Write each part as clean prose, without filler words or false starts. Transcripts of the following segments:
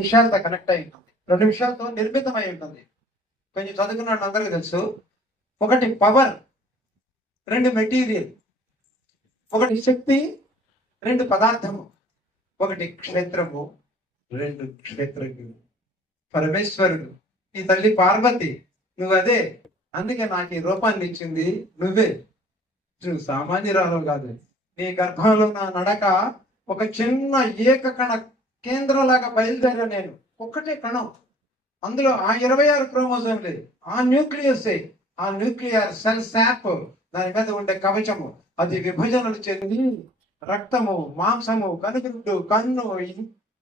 విషయాలతో కనెక్ట్ అయి ఉంటుంది, రెండు విషయాలతో నిర్మితమై ఉంటుంది. కొంచెం చదువుకున్న అందరికీ తెలుసు. ఒకటి పవర్, రెండు మెటీరియల్. ఒకటి శక్తి, రెండు పదార్థము. ఒకటి క్షేత్రము, రెండు క్షేత్రజ్ఞులు. పరమేశ్వరుడు, ఈ తల్లి పార్వతి, నువ్వు అదే. అందుకే నాకు ఈ రూపాన్ని ఇచ్చింది నువ్వే. నువ్వు సామాన్యురాలు కాదు. నీ గర్భంలో నా నడక ఒక చిన్న ఏకకణ కేంద్రంలాగా బయలుదేరా నేను. ఒక్కటే కణం, అందులో ఆ 26 క్రోమోజోమ్లే, ఆ న్యూక్లియస్, ఆ న్యూక్లియర్ సెల్ శాప్, దాని మీద ఉండే కవచము, అది విభజనలు చెంది రక్తము, మాంసము, కనుగుడ్డు, కన్ను,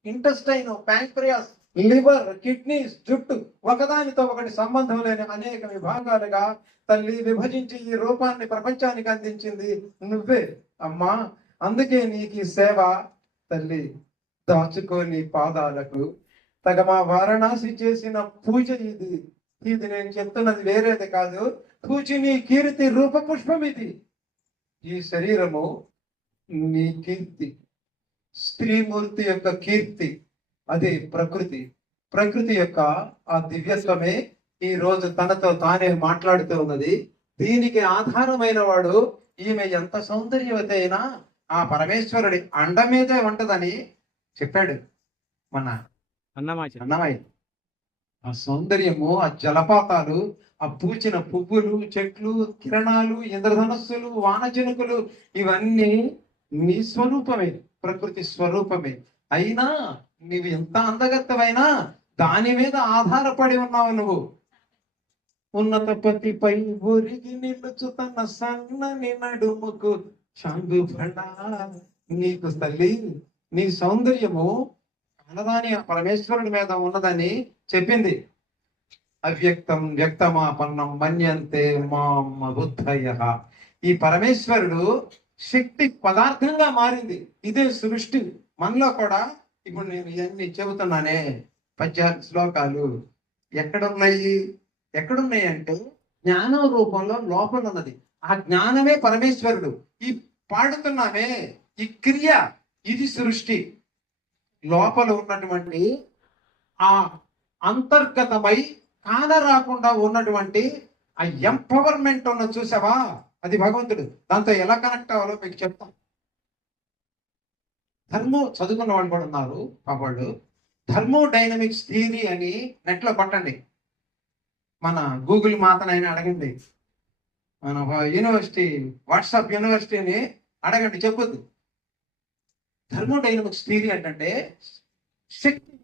ఇంటెస్టైన్, ప్యాంక్రియాస్, లివర్, కిడ్నీస్, జుట్టు, ఒకదానితో ఒకటి సంబంధం లేని అనేక విభాగాలుగా తల్లి విభజించి ఈ రూపాన్ని ప్రపంచానికి అందించింది నువ్వే అమ్మా. అందుకే నీకు ఈ సేవ తల్లి. దాచుకోని పాదాలకు తగమా వారణాసి చేసిన పూజ ఇది. ఇది నేను చెప్తున్నది వేరేది కాదు. పూజిని కీర్తి రూప పుష్పం ఇది. ఈ శరీరము నీ కీర్తి, స్త్రీమూర్తి యొక్క కీర్తి, అది ప్రకృతి. ప్రకృతి యొక్క ఆ దివ్యత్వమే ఈ రోజు తనతో తానే మాట్లాడుతూ ఉన్నది. దీనికి ఆధారమైన వాడు ఈమె ఎంత సౌందర్యవతి అయినా ఆ పరమేశ్వరుడి అండ మీదే ఉంటదని చెప్పాడు మన అన్నమయ్య. ఆ సౌందర్యము, ఆ జలపాతాలు, ఆ పూచిన పువ్వులు, చెట్లు, కిరణాలు, ఇంద్రధనస్సులు, వానజనుకులు, ఇవన్నీ నీ స్వరూపమే, ప్రకృతి స్వరూపమే. అయినా నీవు ఎంత అందగత్తవైనా దాని మీద ఆధారపడి ఉన్నావు నువ్వు. ఉన్నత పతిపై ఒరిగి నిలుచుతున్న సన్నని నడుముకు చాంగుబడా. నీకు తల్లి, నీ సౌందర్యము అన్నదాని పరమేశ్వరుడి మీద ఉన్నదని చెప్పింది. అవ్యక్తం వ్యక్తమాపన్నం మన్యంతే మాం బుద్ధయ. ఈ పరమేశ్వరుడు శక్తి పదార్థంగా మారింది. ఇదే సృష్టి. మనలో కూడా ఇప్పుడు నేను ఇవన్నీ చెబుతున్నానే పద్యాలు, శ్లోకాలు ఎక్కడున్నాయి అంటే జ్ఞానం రూపంలో లోపల ఉన్నది. ఆ జ్ఞానమే పరమేశ్వరుడు. ఈ పాడుతున్నామే ఈ క్రియ, ఇది సృష్టి. లోపల ఉన్నటువంటి ఆ అంతర్గతమై కానరాకుండా ఉన్నటువంటి ఆ ఎంపవర్మెంట్ ఉన్న చూసావా, అది భగవంతుడు. దాంతో ఎలా కనెక్ట్ అవ్వాలో మీకు చెప్తాం. చదువుకున్న వాళ్ళు కూడా ఉన్నారు వాళ్ళు. థర్మోడైనమిక్స్ థియరీ అని నెట్లో కొట్టండి. మన గూగుల్ మాతనైనా అడగండి, మన యూనివర్సిటీ, వాట్సాప్ యూనివర్సిటీని అడగండి, చెప్పొద్దు. థర్మోడైనమిక్స్ థియరీ అంటే శక్తి